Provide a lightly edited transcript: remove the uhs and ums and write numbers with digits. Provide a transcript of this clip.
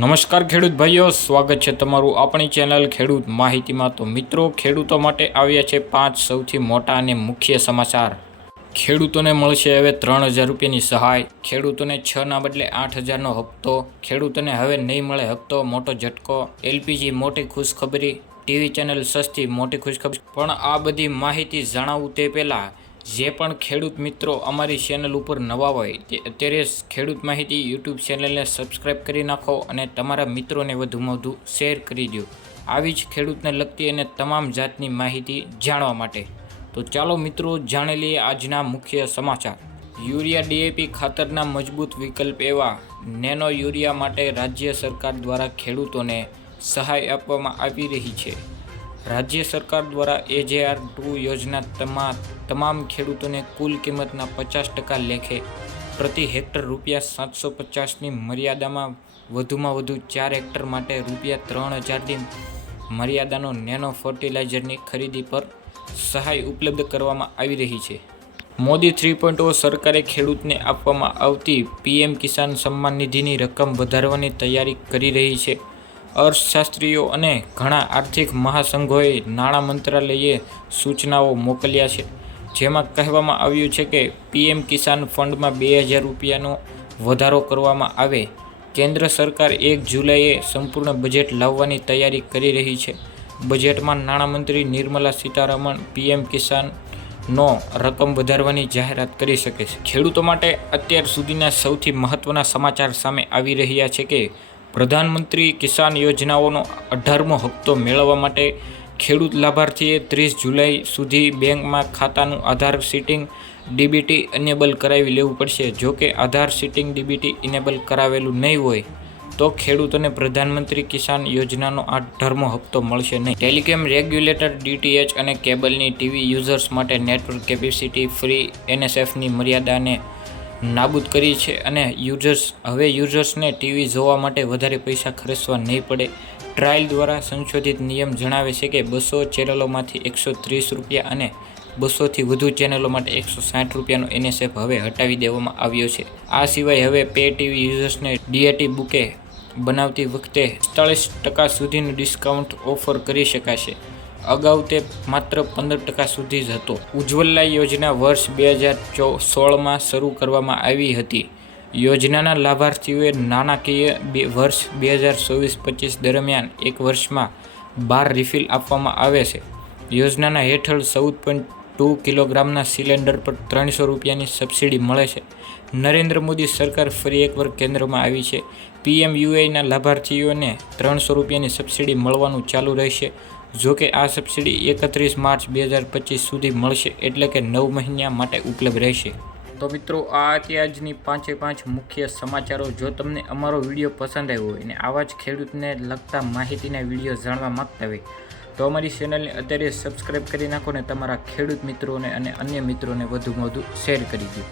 નમસ્કાર ખેડૂત ભાઈઓ, સ્વાગત છે તમારું આપણી ચેનલ ખેડૂત માહિતીમાં। તો મિત્રો, ખેડૂતો માટે આવ્યા છે 5 સૌથી મોટા અને મુખ્ય સમાચાર। ખેડૂતોને મળશે હવે 3000 રૂપિયાની સહાય। ખેડૂતોને 6ના બદલે 8000નો હપ્તો। ખેડૂતોને હવે નહીં મળે હપ્તો, મોટો ઝટકો। એલપીજી મોટી ખુશખબરી। ટીવી ચેનલ સસ્તી, મોટી ખુશખબરી। પણ આ બધી માહિતી જાણવું તે પહેલાં જે પણ ખેડૂત મિત્રો અમારી ચેનલ ઉપર નવા હોય તે અત્યારે ખેડૂત માહિતી યુટ્યુબ ચેનલને સબસ્ક્રાઈબ કરી નાખો અને તમારા મિત્રોને વધુમાં વધુ શેર કરી દો, આવી જ ખેડૂતને લગતી અને તમામ જાતની માહિતી જાણવા માટે। તો ચાલો મિત્રો, જાણી લઈએ આજના મુખ્ય સમાચાર। યુરિયા ડીએપી ખાતરના મજબૂત વિકલ્પ એવા નેનો યુરિયા માટે રાજ્ય સરકાર દ્વારા ખેડૂતોને સહાય આપવામાં આવી રહી છે। રાજ્ય સરકાર દ્વારા AJR-2 યોજના તમામ ખેડૂતોને કુલ કિંમતના 50% લેખે પ્રતિ હેક્ટર ₹750ની મર્યાદામાં વધુમાં વધુ 4 હેક્ટર માટે ₹3000ની મર્યાદાનો નેનો ફર્ટિલાઇઝરની ખરીદી પર સહાય ઉપલબ્ધ કરવામાં આવી રહી છે। મોદી 3.0 સરકારે ખેડૂતને આપવામાં આવતી PM કિસાન સન્માન નિધિની રકમ વધારવાની તૈયારી કરી રહી છે। અર્થશાસ્ત્રીઓ અને ઘણા આર્થિક મહાસંઘોએ નાણાં મંત્રાલયે સૂચનાઓ મોકલ્યા છે, જેમાં કહેવામાં આવ્યું છે કે PM કિસાન ફંડમાં ₹2000નો વધારો કરવામાં આવે। કેન્દ્ર સરકાર 1 જુલાઈએ સંપૂર્ણ બજેટ લાવવાની તૈયારી કરી રહી છે। બજેટમાં નાણામંત્રી નિર્મલા સીતારમણ PM કિસાનનો રકમ વધારવાની જાહેરાત કરી શકે છે। ખેડૂતો માટે અત્યાર સુધીના સૌથી મહત્વના સમાચાર સામે આવી રહ્યા છે કે પ્રધાનમંત્રી કિસાન યોજનાઓનો 18મો હપ્તો મેળવવા માટે ખેડૂત લાભાર્થીએ 30 જુલાઈ સુધી બેંકમાં ખાતાનું આધાર સીટિંગ DBT ઇનેબલ કરાવી લેવું પડશે। જો કે આધાર સીટિંગ DBT ઇનેબલ કરાવેલું નહીં હોય તો ખેડૂતોને પ્રધાનમંત્રી કિસાન યોજનાનો 18મો હપ્તો મળશે નહીં। ટેલિકોમ રેગ્યુલેટર DTH અને કેબલની ટીવી યુઝર્સ માટે નેટવર્ક કેપેસિટી ફ્રી NSFની મર્યાદાને નાબૂદ કરી છે અને યુઝર્સને ટીવી જોવા માટે વધારે પૈસા ખર્ચવા નહીં પડે। ટ્રાયલ દ્વારા સંશોધિત નિયમ જણાવે છે કે 200 ચેનલોમાંથી ₹130 અને 200થી વધુ ચેનલો માટે ₹160નો NSF હવે હટાવી દેવામાં આવ્યો છે। આ સિવાય હવે પે ટીવી યુઝર્સને DAT બુકે બનાવતી વખતે 45% સુધીનું ડિસ્કાઉન્ટ ઓફર કરી શકાશે। અગાઉ તે માત્ર 15% સુધી જ હતો। ઉજ્જવલા યોજના વર્ષ 2016માં શરૂ કરવામાં આવી હતી। યોજનાના લાભાર્થીઓએ નાણાકીય વર્ષ 2024-25 દરમિયાન એક વર્ષમાં 12 રિફિલ આપવામાં આવે છે। યોજનાના હેઠળ 14.2 કિલોગ્રામના સિલિન્ડર પર ₹300ની સબસિડી મળે છે। નરેન્દ્ર મોદી સરકાર ફરી એકવાર કેન્દ્રમાં આવી છે। PMUYના લાભાર્થીઓને ₹300ની સબસિડી મળવાનું ચાલુ રહેશે। જોકે આ સબસિડી 31 માર્ચ 2025 સુધી મળશે, એટલે કે 9 મહિના માટે ઉપલબ્ધ રહેશે। તો મિત્રો, આ હતી આજની 5 મુખ્ય સમાચારો। જો તમને અમારો વિડીયો પસંદ આવ્યો હોય અને આવા જ ખેડૂતને લગતા માહિતીના વિડીયો જાણવા માંગતા હોય તો અમારી ચેનલને અત્યારે સબસ્ક્રાઈબ કરી નાખો અને તમારા ખેડૂત મિત્રોને અને અન્ય મિત્રોને વધુમાં વધુ શેર કરી દો।